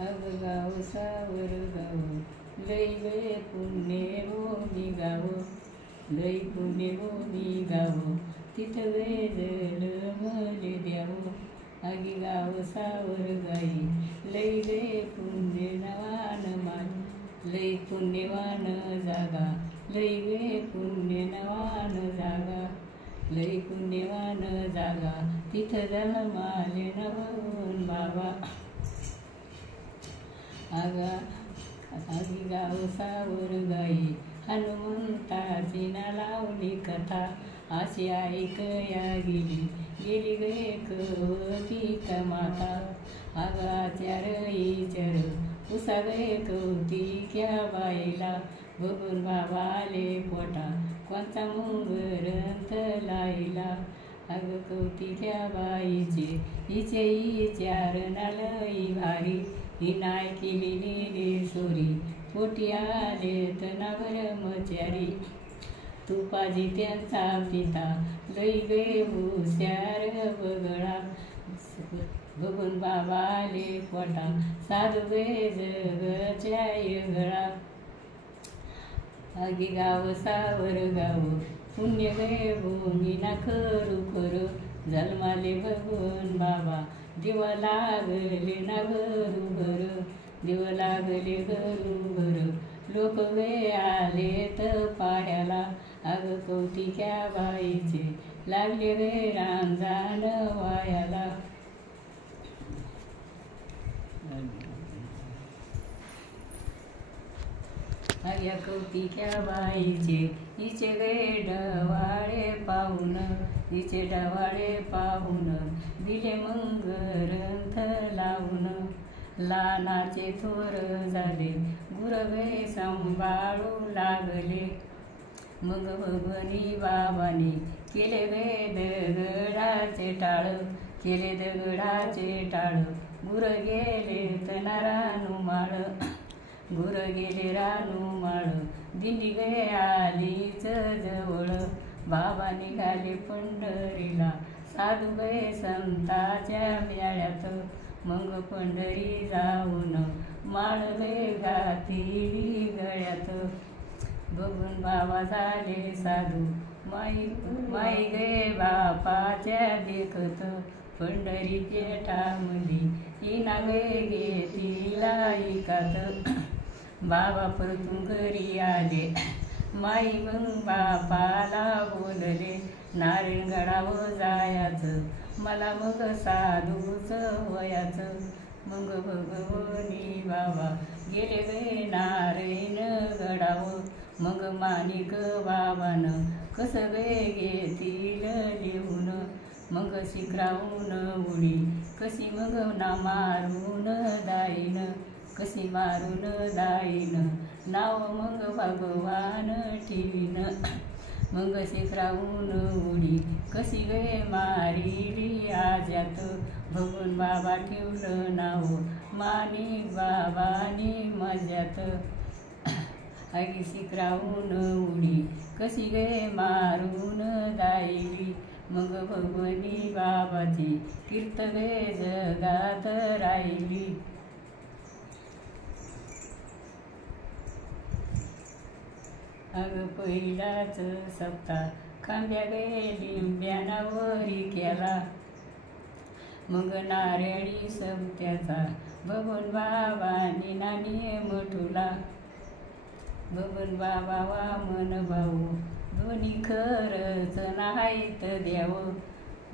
अग गाव सावर गाव लई गे पुण्य भूमी गाव लई पुण्य भूमी गाव तिथं वेदल मले द्यावं. अगी गाव सावर गाई लई गे पुण्यवान मान लई पुण्यवान जागा लई गे पुण्यवान जागा लई पुण्यवान जागा तिथं जन्माले नवून बाबा. आगी गाव सावर गाई हनुमंताची ना लावली कथा अशी ऐकया गेली गेली गे कवतीत माता. आगाचार इचर उसा गे कौतिक्या बाईला बघून बाबाले पोटा कोणता मुंगरंत लाईला. अग कौतिक्या बाईचे हिचे इचारणा लई भारी ही नाय केलेली सोरी पोटी आले तना ब्रह्मचारी. तुपाजी त्यांचा पिता लई गे हुशार बगळा बघून बाबाले पोटा साधू गे जगच्या गळा. अगी गाव सावर गाव पुण्य गे भूमी ना खरू खरू जन्माले बघून बाबा दिवा लागले ना घरू घर दिव लागले घरू घर लोक गे आले तर पायाला. अग कौतिक्या बाईचे लागले गे रांजाण वायाला. अग्या कौतिक्या बाईचे हिचे गे डवाळे पाहून हिचे डवाळे पाहून दिले मंगरंथ लावून. लहानाचे थोर झाले गुरवे सांभाळू लागले मग भगवनी बाबाने केले गे दगडाचे टाळ केले दगडाचे टाळ. गुर गेले तना रानूमाळ गुर गेले रानूमाळ दिंडी गे आलीच जवळ. बाबा निघाले पंढरीला साधू गे संताच्या मेळ्यात मग पंढरी जाऊन माळ गे घातली गळ्यात. बघून बाबा झाले साधू माई गे बापाच्या देखत पंढरी पेठामध्ये इना गे घेतला ऐकात. बाबा परतून घरी आले माई मग बापाला बोलले नारायणगडावर जायचं मला मग साधूच वयाचं. मग भगवनी बाबा गेले गे नारायणगडावर मग माणिक बाबानं कसं गे घेतील लिहून. मग शिखरावून उडी कशी मग ना मारून दाईन कशी मारून दाईन नाव मग भगवान ठेवीन. मग शिखरावून उडी कशी गे मारिली आज्यात बघून बाबा ठेवलं नाव माणिक बाबानी मज्यात. अगी शिखरावून उडी कशी गे मारून दाईली मग भगवनी बाबाची कीर्त गे जगात राहिली. अग पहिलाच सप्ताह खांब्या गे लिंब्यानावरी केला मग नारळी सप्त्याचा बघून बाबांनी नानी मठुला. बघून बाबा वामन भाऊ दोन्ही खरंच नाहीत द्यावं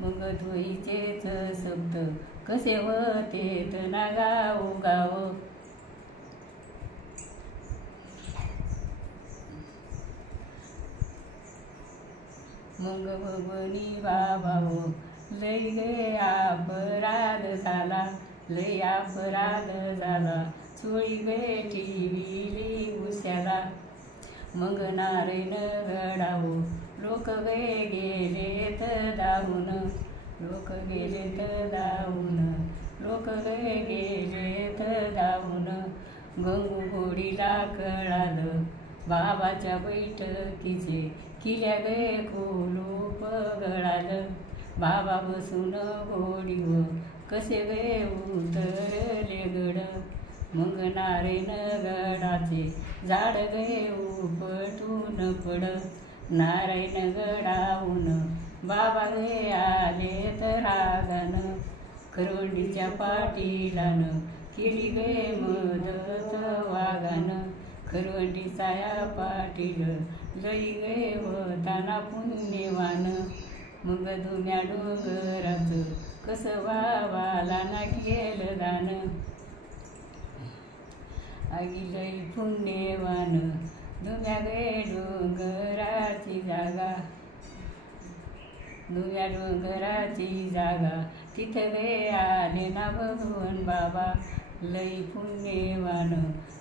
मग धुईचेच सप्त कसे होते तना गाव गाव. मग भगवनी बाबा हो लई गे अपराध झाला लई अपराध झाला चोळी गे ठेविली उश्याला. मग नारायणगडावो लोक गे गेलेत धावून लोक गेलेत धावून लोक गे गेलेत धावून. गंगू घोडीला कळालं बाबाच्या बैठकीचे किल्या गे कुलूप गळालं. बाबा बसून घोडीवर कसे गे उतरले गड मग नारायण गडाचे झाड गे उपटून पड, नारायण गडाहून बाबा गे आले तर रागानं, करवंडीच्या पाटीलान केली गे मदत वागानं, करवंडीचा या पाटील लई गे होताना पुण्यवान, मग दुम्या डोंगराचं कसं वावाला ना केलं दान, आगी लई पुण्यवान दुम्या गे डोंगराची जागा, दुम्या डोंगराची जागा तिथं गे आले ना भगवन बाबा, लई पुण्यवान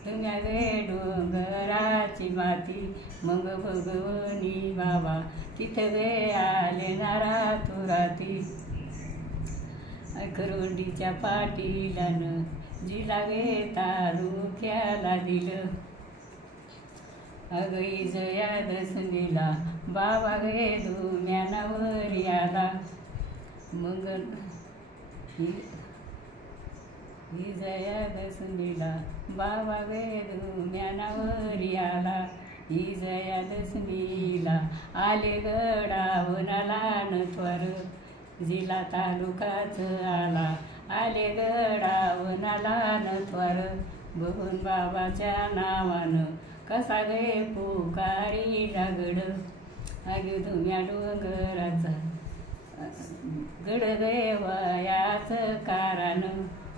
दुम्या गे डोंगराची माती, मग भगवनी बाबा तिथं गे आले ना रातोराती, करवंडीच्या पाटीलानं जिला गे तालुक्याला दिलं, अगं जया दसमीला बाबा गे दुम्यानावर आला, मग ही जया दसमीला बाबा गे दुम्यानावर आला, ही जया दसमीला आले गडावनाला नथवार, जिला तालुकाच आला आले गडावनाला नथवार, बघून बाबाच्या नावानं कसा गे पुकारी लागड, आगे दुम्या डोंगराचा गड गे वयाचं कारण,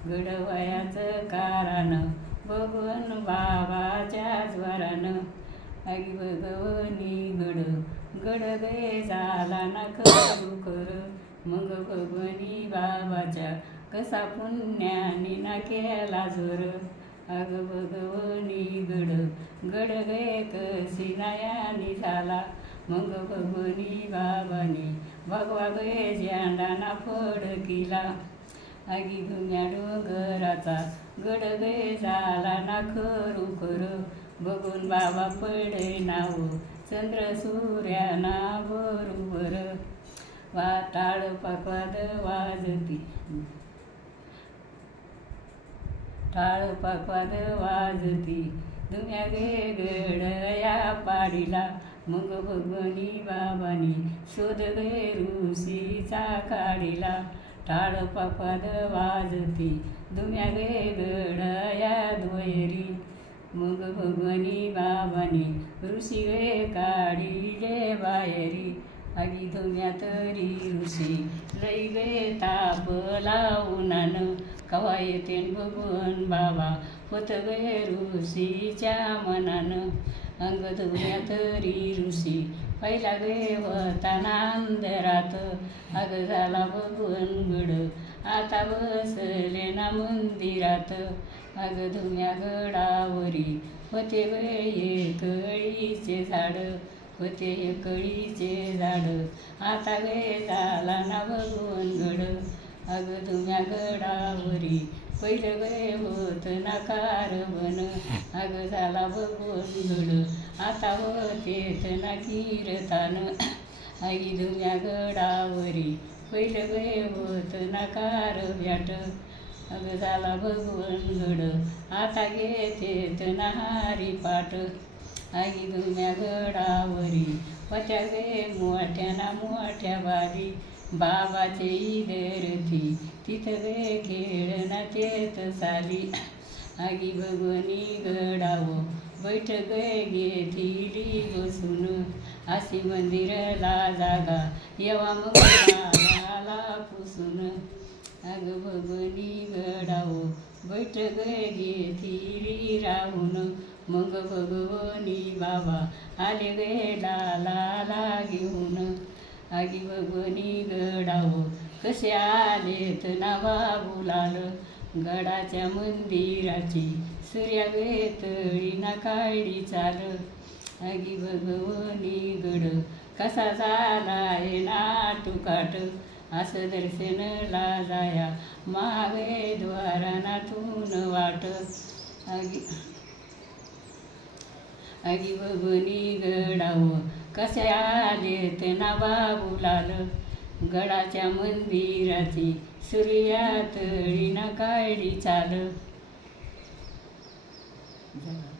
गड वयाचं कारण बघून बाबाच्या ज्वरानं, आगी भगवनी गड गे झाला ना करू कर, मग भगवनी बाबाच्या कसा पुण्याने ना केला जोर, अग भगवनी गड गे कशी नयानी झाला, मग भगवनी बाबाने भगवा गे झेंडाना फडकिला, आगी दुम्या डोंगराचा गड गे झाला ना खरू कर, बघून बाबा पडे नाव चंद्र सूर्याना बरोबर, टाळ पाकवाद वाजती टाळ पाकवाद वाजती दुम्या गे गडया पाडीला, मग भगवनी बाबानी शोध गे ऋषीचा काढीला, टाळ पाकवाद वाजती दुम्या गे गडया द्वैरी, मग भगवनी बाबानी ऋषी गे काढिले बाहेरी, आगी दुम्या तरी ऋषी लई गे ताप लावून, कवा येते भगवन बाबा होत गे ऋषीच्या मनानं, अंग दुम्या तरी ऋषी पहिला गे होताना अंधरात, अग झाला भगवन गड आता बसले ना मंदिरात, अग दुम्या गडावरी होते गे कळीचे झाड, होते कळीचे झाड आता गे झाला ना भगवन गड, अग दुम्या गडावरी पहिलं गे होत ना कारवण, अग झाला भगवन गड आता होतेत ना कीर्तन, आगी दुम्या गडावरी पहिलं गे होत ना कारव्याट, अग झाला भगवन गड आता घेतेत ना हरिपाठ, आगी दुम्या गडावरी होत्या गे मोठ्या ना मोठ्या बारी, बाबाचे इदरती तिथं गे खेळ ना तेत साली, आगी भगवनी गडाव बैठ गे घेतली बसून, अशी मंदिरला जागा येवा मग पुसून, अग भगवनी गडाव बैठ गे घेतली राहून, मग भगवनी बाबा आले गे लाला घेऊन, आगी भगवनी गडाव कसे आलेत ना बाबूलाल, गडाच्या मंदिराची सूर्या गे तळी ना काळी चाल, आगी भगवनी गड कसा झालाय ना टुकाट, असं दर्शनला जाया मागे द्वारानातून वाट, आगी भगवनी गडाव कसे आलेत ना बाबूलाल, गडाच्या मंदिराची सूर्या तळी ना काळी चाल, जगा